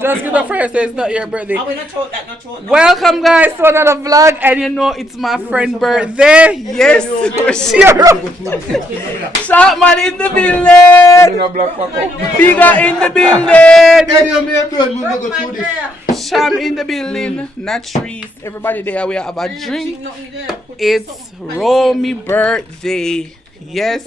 Just give a prayer, so it's not your birthday. I will not throw that, not throw. Welcome guys to another vlog, and you know it's my friend's birthday. Yes, Sharp man in the building. Bigger in the building. Sham in the building. Not trees. Everybody there, we have a drink. It's Romy birthday. Yes.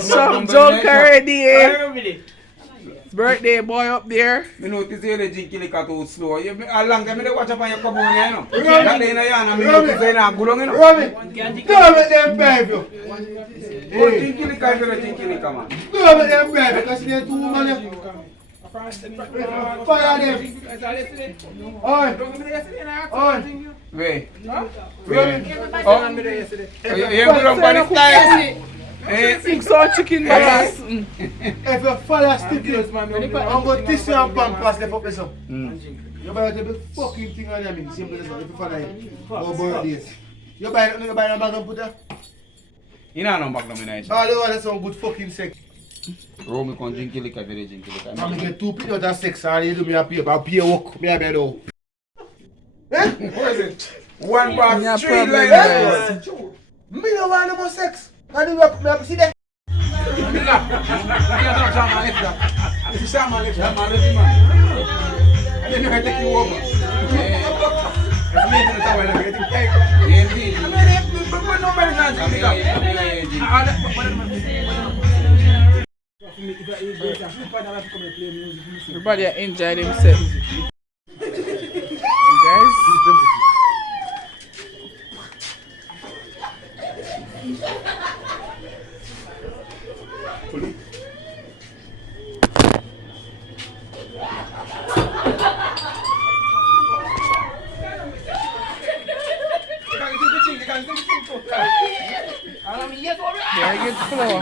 Some joke already. It's birthday boy up there. I notice you drink liquor too slow. How long can I watch up on your come on here? That day na yan, I notice you na gulong you know. Romy, don't let them bribe you. Oh, drink liquor, you drink liquor, man. Don't let them bribe you, because they're too many. Fire them. Oi. Wait. Oh, you put up on the style. Fix our chicken balance. If you follow Stiff, I'm going to tissue and pampers left up there. You buy the fucking thing on them. Simple as that. If you follow it. Go birthdays. You buy a bag and put that? You know no back no me nice. All the one that's some good fucking sex. Romy can drink liquor, very drink liquor. I'm going to get 2 people of sex and you do me a pay. I'll pay work. Me a bed out. Eh? What is it? One bar, Yeah, 3 problem, lines. guys. Me don't want no more sex. I do not see that. If you say man left, that man left him, man. I didn't know how to take you over. If me to the tower, I'm getting tight. But nobody can Everybody enjoy themselves. Guys. There you get floor.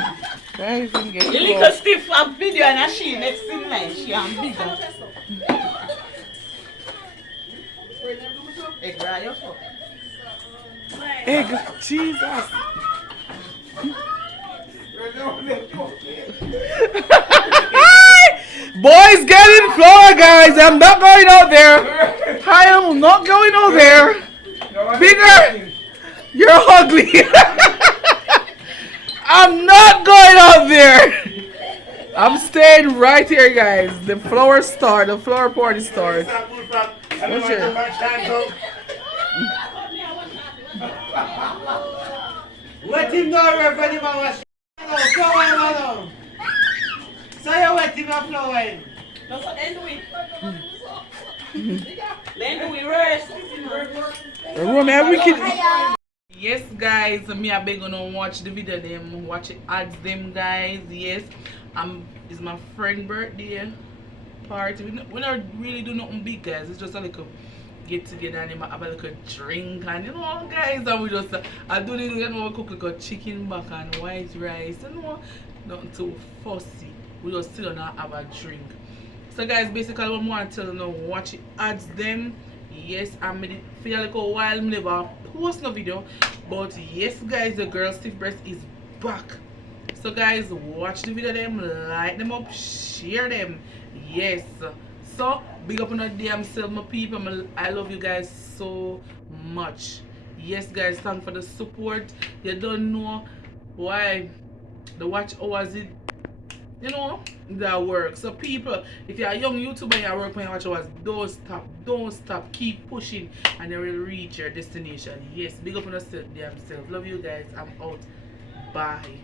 There you can get You floor. little stiff a video and a she next in line. She am bigger. Egg right your foot. Egg, Jesus. Boys, get in floor, guys. I'm not going out there. I am not going out there. Bigger. You're ugly. I'm not going out there. I'm staying right here, guys. The flower party starts. What's your... Let him know where any man was flowing alone. So you let him not flowing. That's what they do it. Then do it rest. Yes, guys, me I beg gonna watch the video them, watch it ads them, guys. Yes, it's my friend birthday party. We not really do nothing big, guys. It's just a little get together and have a little drink and you know, guys, and we just I do the you know, cook like chicken back and white rice, you know, nothing too fussy. We just sit down and have a drink. So guys, basically what I want to tell you now, watch it ads them. Yes, I made it feel like a while I never post no video, but yes guys, the girl Stiff Breast is back. So guys, watch the video them, like them up, share them. Yes, so big up on the damn self, my people. I love you guys so much. Yes guys, thanks for the support. You don't know why the watch hours it, you know, that work. So people, if you're a young YouTuber and you work when you watch hours, don't stop, keep pushing and you will reach your destination. Yes, big up on yourself, damn self. Love you guys, I'm out. Bye.